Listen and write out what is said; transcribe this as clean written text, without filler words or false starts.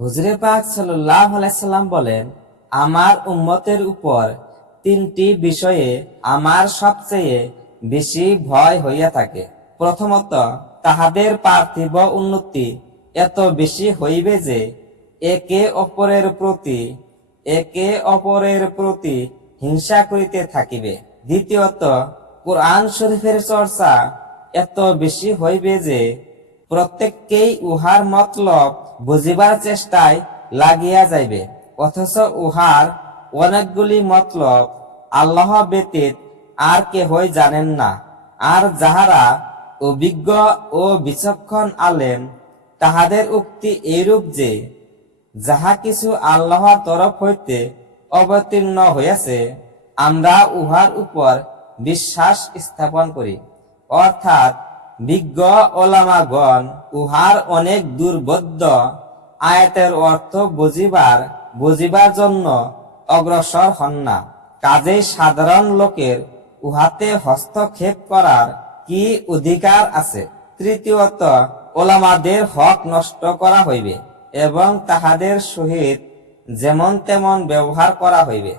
হুজুরে পাক সাল্লাল্লাহু আলাইহি সাল্লাম বলেন, আমার উম্মতের উপর তিনটি বিষয়ে আমার সবচেয়ে বেশি ভয় হইয়া থাকে। প্রথমত, তাহাদের পার্থিব উন্নতি এত বেশি হইবে যে একে অপরের প্রতি হিংসা করিতে থাকিবে। দ্বিতীয়ত, কুরআন শরীফের চর্চা এত বেশি হইবে যে প্রত্যেককেই উহার মতলব বুঝিবার চেষ্টায় লাগিয়া যাইবে, অথচ উহার অনেকগুলি মতলব আল্লাহ ব্যতীত আর কেহই জানেন না। আর যাহারা অভিজ্ঞ ও বিচক্ষণ আলেম, তাহাদের উক্তি এইরূপ যে যাহা কিছু আল্লাহর তরফ হইতে অবতীর্ণ হইয়াছে, আমরা উহার উপর বিশ্বাস স্থাপন করি। অর্থাৎ বিজ্ঞ ওলামাগণ উহার অনেক দুর্বোধ্য আয়াতের অর্থ বুঝিবার জন্য অগ্রসর হন না। কাজেই সাধারণ লোকের উহাতে হস্তক্ষেপ করার কি অধিকার আছে? তৃতীয়ত, ওলামাদের হক নষ্ট করা হইবে এবং তাহাদের সহিত যেমন তেমন ব্যবহার করা হইবে।